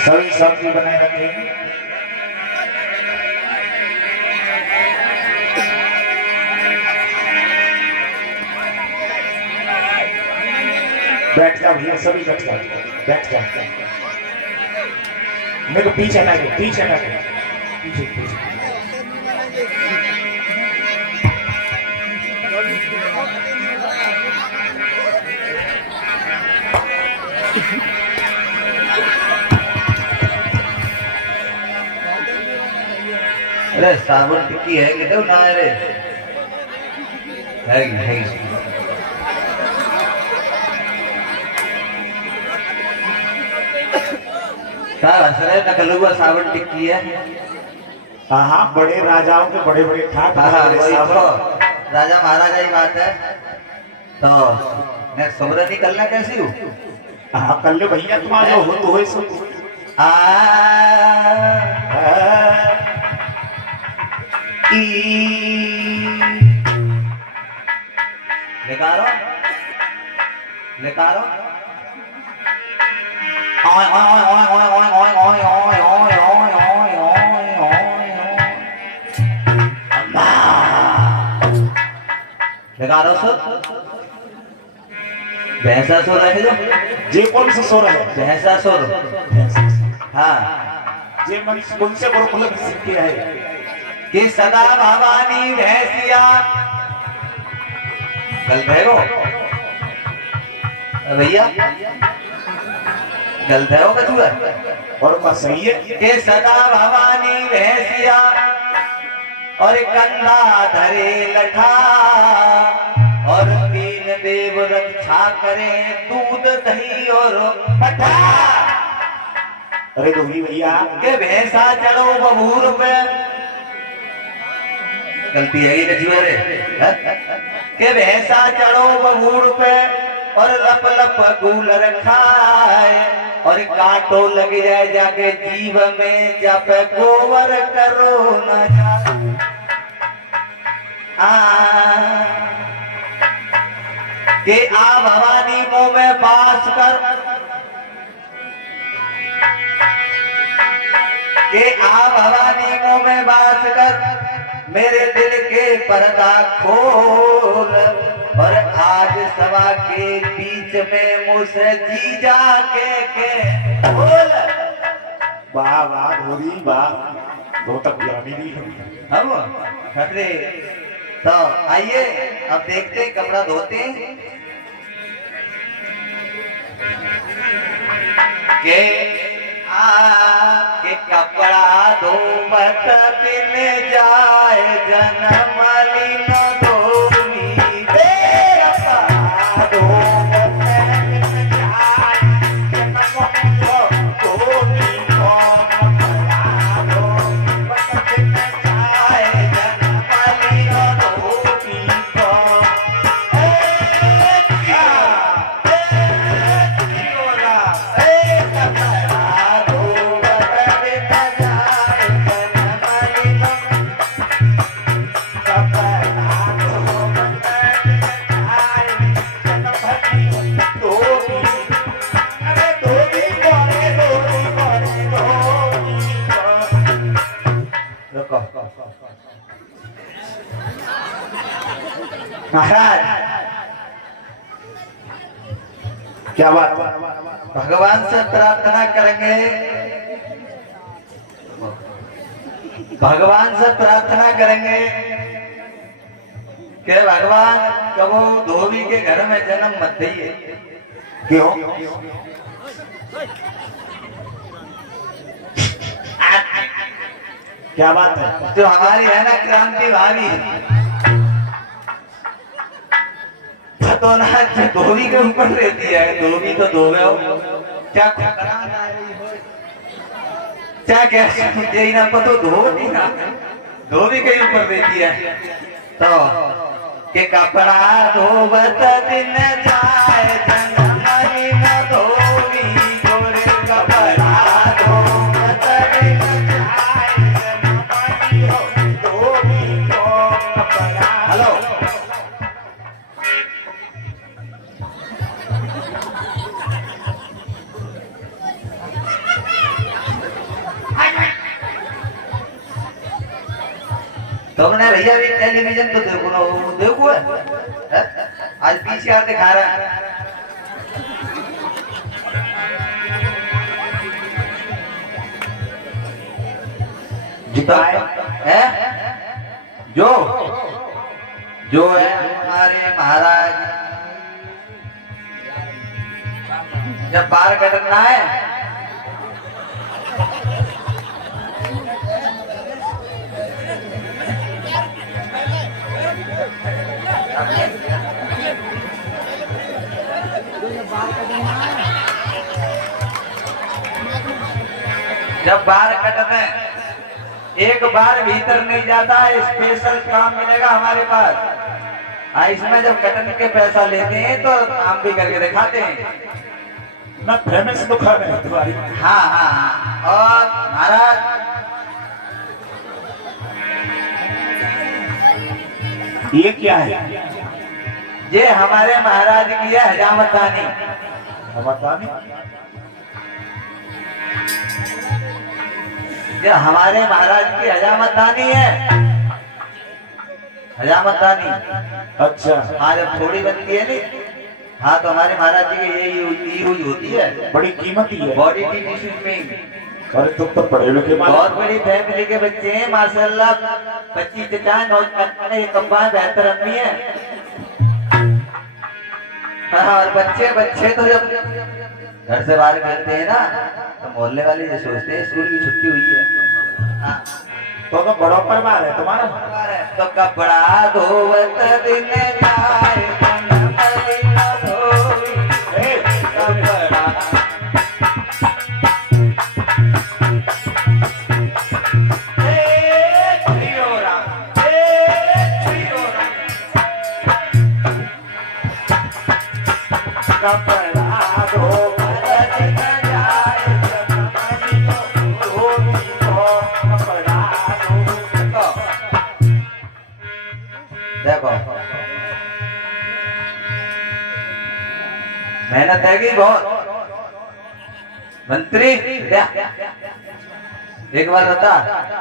सभी सब्जी बनाए रखे। बैठ जाओ भैया, सभी बैठ जाओ, बैठ जाओ। मेरे को पीछे ना गए, पीछे ना गए, पीछे पीछे। अरे साबुन टिक्की है कि तो ना रे, है नकलुआ साबुन टिक्की है। हाँ, बड़े राजाओं के बड़े बड़े ठाट। हाँ राजा महाराजा की बात है। तो मैं सोमरा निकलना कैसी हूँ? हाँ कर लो भैया, तुम आ जाओ, हो तो हो सो। निकालो निकालो। निकालो सो, भैंसा सो रहे जो। जे कौन सा सो रहा है? भैंसा सो। हाँ जे मन कौन से बड़ो खुला किया है कि सदा भवानी भैंसिया गलत है वो भैया, गलत है वो कछुआ, और बात सही है कि सदा भवानी भैंसिया और कंधा धरे लठा, और तीन देव रक्षा करें दूध दही और मठा। अरे धोबी भैया, के भैंसा चलो बबूर पे, गलती है ये कछुआ रे, के भैंसा चढ़ो बबूर पे और लप लप कूलर खाए, और कांटो लग जाए जाके जीव में, जब गोबर करो न जा। के आ भवानी मुँह में बास कर, आ भवानी मुँह में बास कर मेरे दिल के पर्दा खोल, और आज सभा के बीच में मुझसे जीजा के बोल। वाह वाह धोरी वाह, दो तक जानी नहीं हम खतरे। तो आइए अब देखते हैं, कपड़ा धोते हैं के के कपड़ा धो मत दिन जाए जन्म लीन धोनी दे कपड़ा धो महाराज। क्या बात? भगवान से प्रार्थना करेंगे, भगवान से प्रार्थना करेंगे कि भगवान कबो धोबी के घर में जन्म मत दिए। क्यों? क्या बात है? जो हमारी है ना क्रांति भाभी, तो ना धोबी के ऊपर रहती है। धोबी तो धोवे हो क्या क्या क्या मुझे ही ना पता, धोबी ना धोबी के ऊपर रहती है। तो के कपड़ा धोबत दिन जाए जंगली न धोबी, गोरे कपड़ा धोबत दिन जाए जंगली हो धोबी को कपड़ा। हेलो तुमने भैया भी टेलीविजन तो देखो है? आज पीसीआर दिखा रहा है। है जो जो है हमारे महाराज, जब बाल कटना है जब बाल कटते एक बार भीतर नहीं जाता, स्पेशल काम मिलेगा हमारे पास। इसमें जब कटन के पैसा लेते हैं तो काम भी करके दिखाते हैं ना, फेमस दुकान है तुम्हारी। हाँ हाँ हाँ। और महाराज ये क्या है? ये हमारे महाराज की है हजामतानी। हजामतानी? ये हमारे महाराज की हजामतानी है। हजामतानी अच्छा। हाँ, जब थोड़ी बनती है नहीं, हाँ तो हमारे महाराज जी की यही हुई होती है। बड़ी कीमती है। बॉडी टिश्यू में। अरे तुम तो पढ़े लिखे, बहुत बड़ी फैमिली के बच्चे हैं माशाल्लाह। 25 चचा 9 कब्बा बेहतर अम्मी है। हाँ, और बच्चे तो जब घर से बाहर खेलते हैं ना, तो मोहल्ले वाले जो सोचते हैं स्कूल की छुट्टी हुई है। हाँ। तो बड़ा परिवार है तुम्हारा। तो कपड़ा धोवत दिन जाए जंगली न धोई, कपड़ा कपड़ा धोवत दिन जाए जंगली न धोई, कपड़ा धो। देखो मेहनत है कि बहुत। मंत्री एक बार बता,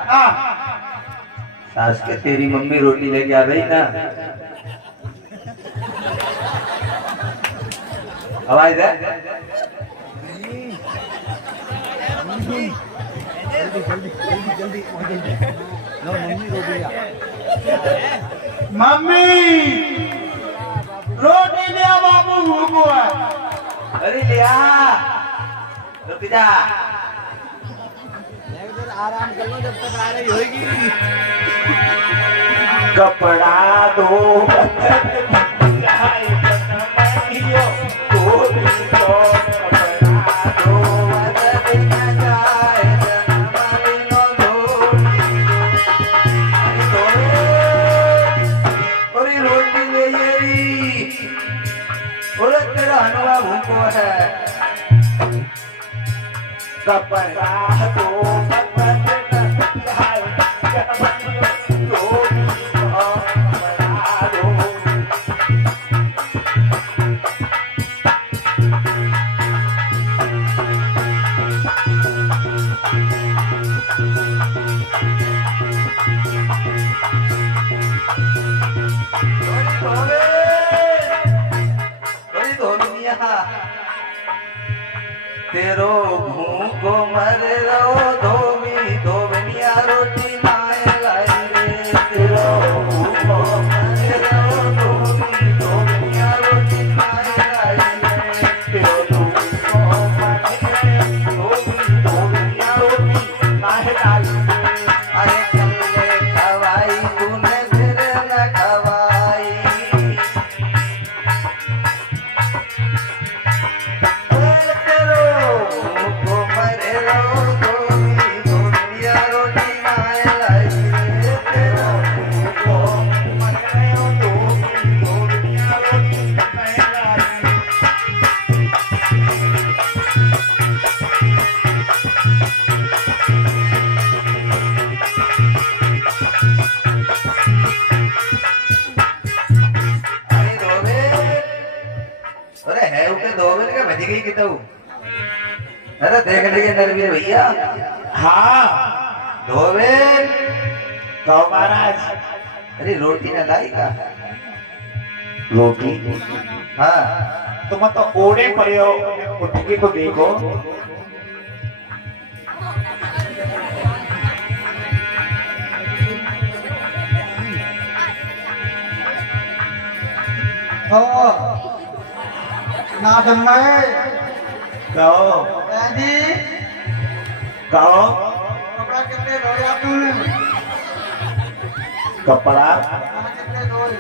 हाँ सास के तेरी मम्मी रोटी लेके आ गई ना, आवाज दे। मम्मी रोटी लिया बाबू भूखो है। अरे लिया रुक जा, आराम कर लो जब तक आ रही होगी। कपड़ा दो कपड़ा दो तेरो भूखो मर रो धोबी धोबनिया रोटी नाय लाई रे, तेरो भूखो मर रो धोबी धोबनिया रोटी नाय लाई रे, तेरो भूखो मर रो धोबी धोबनिया रोटी नाय लाई रे। अरे कल्ले खवाई तूने फिर न खवाई, अरे देख लीजिए नरवीर भैया। हाँ धोबे तो महाराज अरे रोटी न लाई का रोटी हाँ तुम तो ओढ़े पड़े हो, उठ के तो देखो। ना सुनना है कहो दादी, कहो कपड़ा कितने धोया तूने? कपड़ा कितने धोए?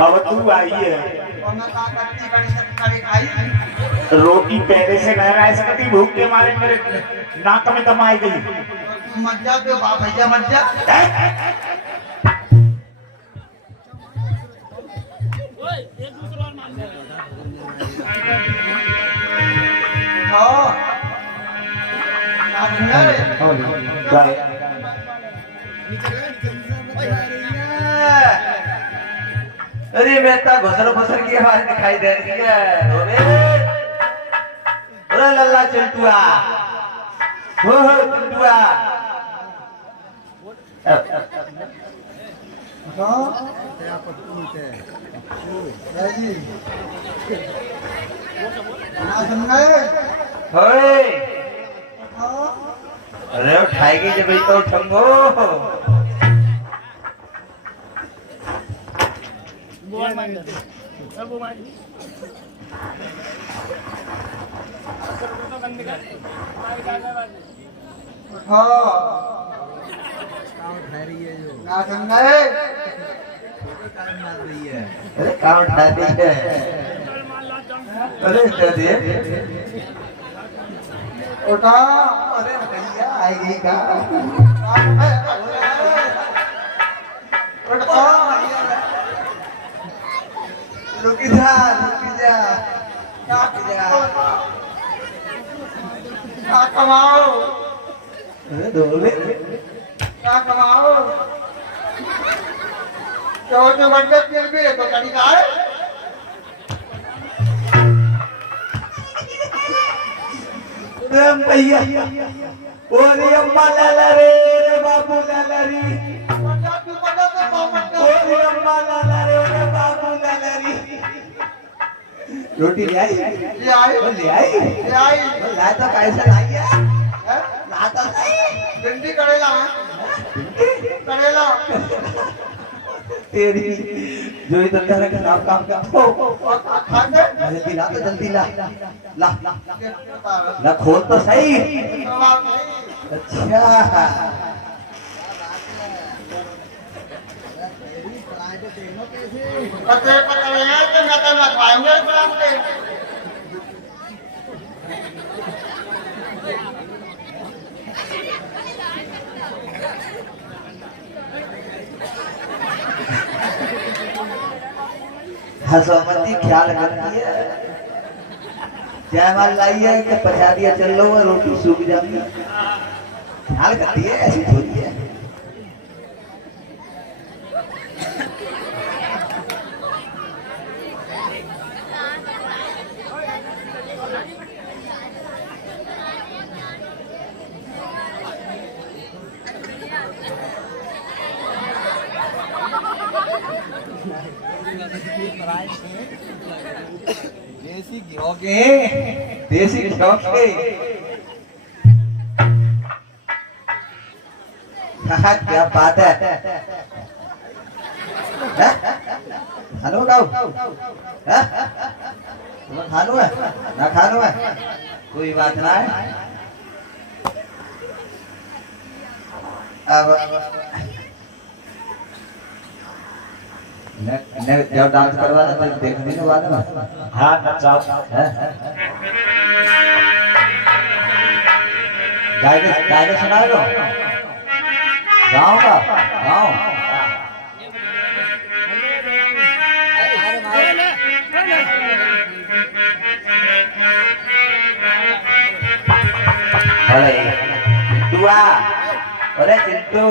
अब तू आई है, और मैं कहाँ करती कड़ी कड़ी खाई? रोटी पहले से नहीं रह सकती, भूख के मारे मेरे नाक में दम आई गई। तू मत जा, तो बाप भैया मत जा। अरे मेरा घुसर घुसर की आवाज दिखाई दे रही है। अरे लल्ला चिंटुआ, हो चिंटुआ, अरे उठाएगी जब तो उठंगो। अरे कहाँ उठा दी है? अरे उठा दिए उठा। अरे भैया आएगी का रुक जा क्या कमाओ? अरे डोले क्या कमाओ? तो बंदे फिर भी तो कड़ी का है। भैया ओरी अम्मा लाला रे बाबू लाला री मजा तू मजा तो बाप ओरी अम्मा लाला रे बाबू लाला री रोटी ले आई ले आई ले आई ले आई ला तो कैसे लाई है हैं? ला तो नहीं भिंडी करेला है करेला तेरी जो इधर तेरा खराब काम का और खाते जल्दी ला ला खोल तो सही अच्छा पते पकड़ेंगे तो मैं तो खाएंगे बनाते हसोमती ख्याल करती है जयमाल लाई है कि पचा दिया चल लो रोटी सूख जाती है ख्याल करती है ऐसी थोड़ी है देसी घियो के क्या बात है खानो बताओ तुम्हें खानो है ना खानो है कोई बात ना है अब जब डांस करवाना तो देखने के बाद ना हाँ नचाओ गाय के सुना लो गाँव का गाँव अरे दुआ अरे चिंटू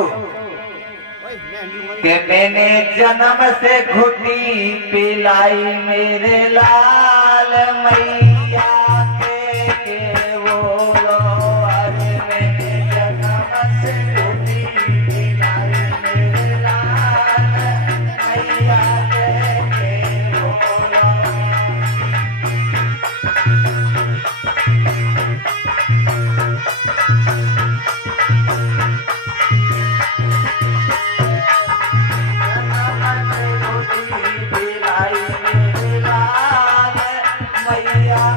के मैंने जन्म से घुटी पिलाई मेरे लाल मैया के बोलो अरे मैंने जन्म से घुटी पिलाई मेरे लाल मैया के बोलो मैया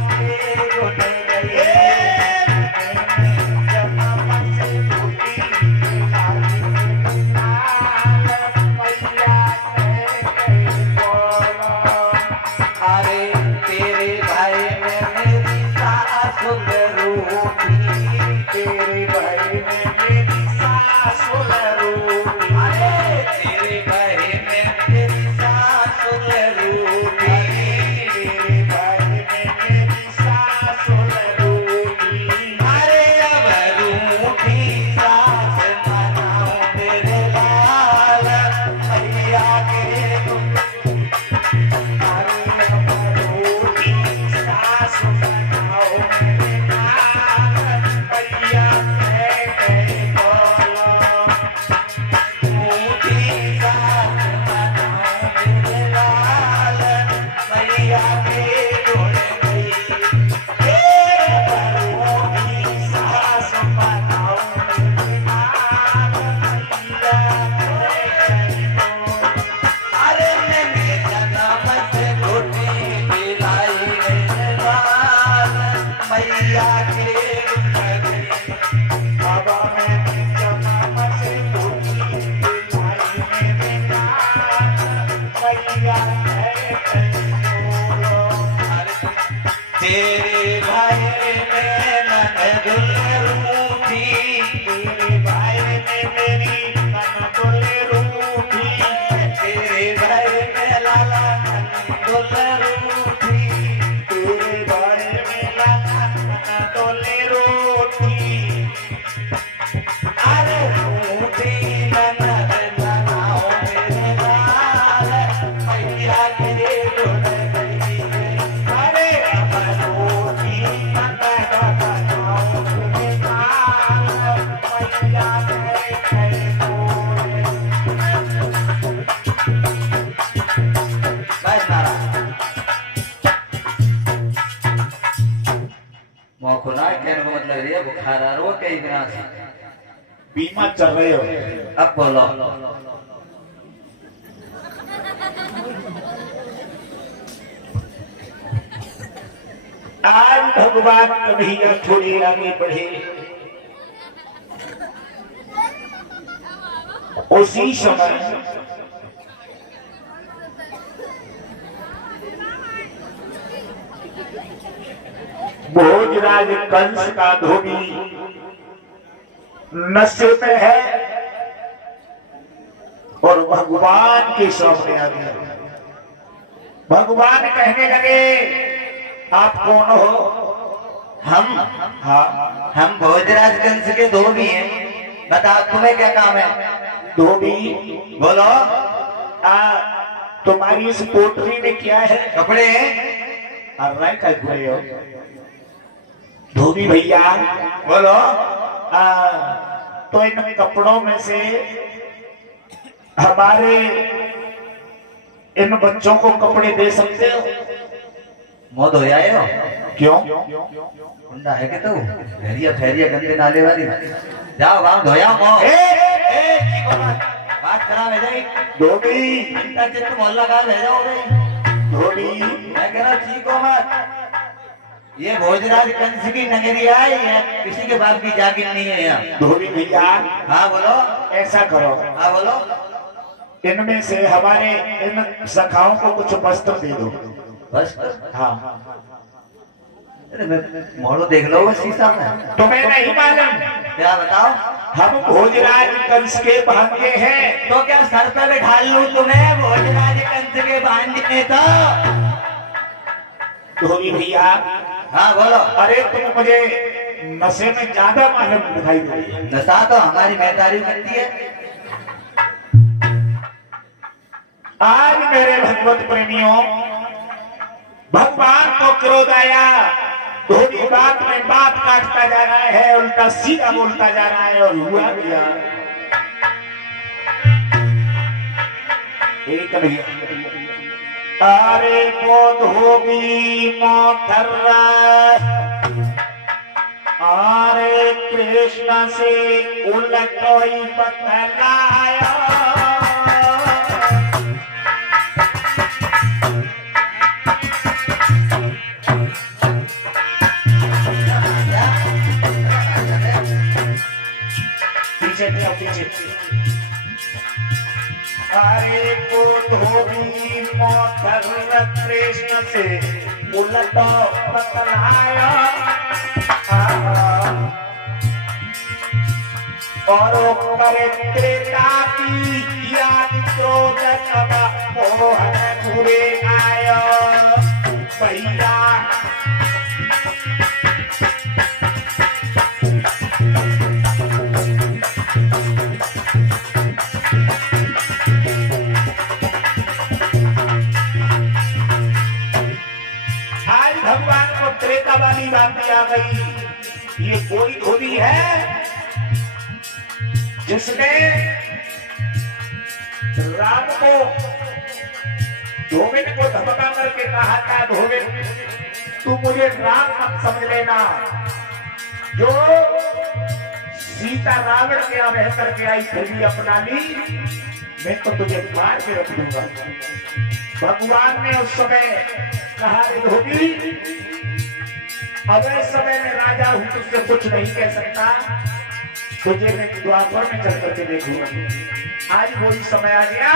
बुखार आ रहा कई दिनों से। बीमा चल रहे हो। अब बोलो। आज भगवान कन्हैया थोड़ी आगे बढ़े, उसी समय भोजराज कंस का धोबी नशे में है और भगवान के सामने आ गया। भगवान कहने लगे, आप कौन हो? हम हाँ, हम भोजराज कंस के धोबी हैं। बताओ तुम्हें क्या काम है? धोबी बोलो। तुम्हारी इस पोटरी में क्या है? कपड़े हैं। अर्राय का घुरे हो धोबी भैया? बोलो। तो इन कपड़ों में से हमारे इन बच्चों को कपड़े दे सकते हो? मुंह धोया है हो? क्यों? कुंडा है कि तू खैरिया खैरिया गंदे नाले वाली। जाओ वहां धोया मुंह। बात करा ले जाई धोबी। अंतर चित्त मोहल्ला का ले जाओ रे धोबी। मैं कह रहा चीको मत। ये भोजराज कंस की नगरी आई है, किसी के बाप की जागीर नहीं है यहाँ। धोबी भैया। हाँ बोलो। ऐसा करो, हाँ बोलो। इनमें से हमारे इन सखाओं को कुछ वस्त्र दे दो। बस। हाँ। अरे मोड़ो देख लो शीशा में। तुम्हें नहीं मालूम? क्या बताओ? हम भोजराज कंस के भांजे हैं। तो क्या सर पे बिठा लूं तुम्हें भोजराज कंस के भांजे? तो धोबी भैया। हाँ बोलो। अरे तुम मुझे नशे में ज्यादा मालूम दिखाई दे रही है। नशा तो हमारी मेहदारी बनती है। आज मेरे भगवत प्रेमियों, भगवान को क्रोध आया। धोबी बात में बात काटता जा रहा है, उल्टा सीधा बोलता जा रहा है। और हुआ क्या? एक नहीं, अरे वो धोबी मोटर अरे कृष्ण से उलट कोई बतलाया। अरे को धोबी मोटर कृष्ण से उलट बतलाया। और करे त्रेता की याद क्रोध तब मोहन घुरे आया। भैया वाली बात आ गई। ये कोई धोबी है जिसने राम को धोबिन को धमका करके कहा था, धोबिन तू मुझे राम मत समझ लेना, जो सीता रावण के यहाँ रह करके आई फिर भी अपना ली, मैं तो तुझे मार के रख दूंगा। भगवान ने उस समय कहा, धोबी अगले समय में राजा हूं, तुझसे कुछ नहीं कह सकता, तुझे मैं द्वापर में चल करके देखूंगा। आज वही समय आ गया।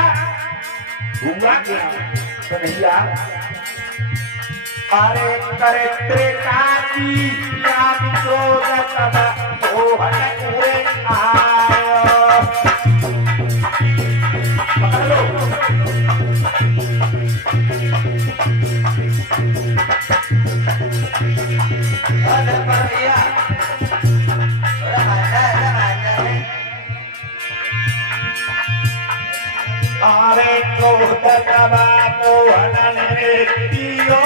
हुआ क्या? तो नहीं यार, अरे करे त्रेता की याद क्रोध तब मोहन घुरे आया। पकड़ लो। अरे क्रोध तब मोहन ने किया।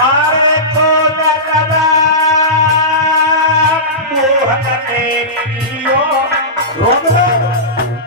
अरे क्रोध तब मोहन ने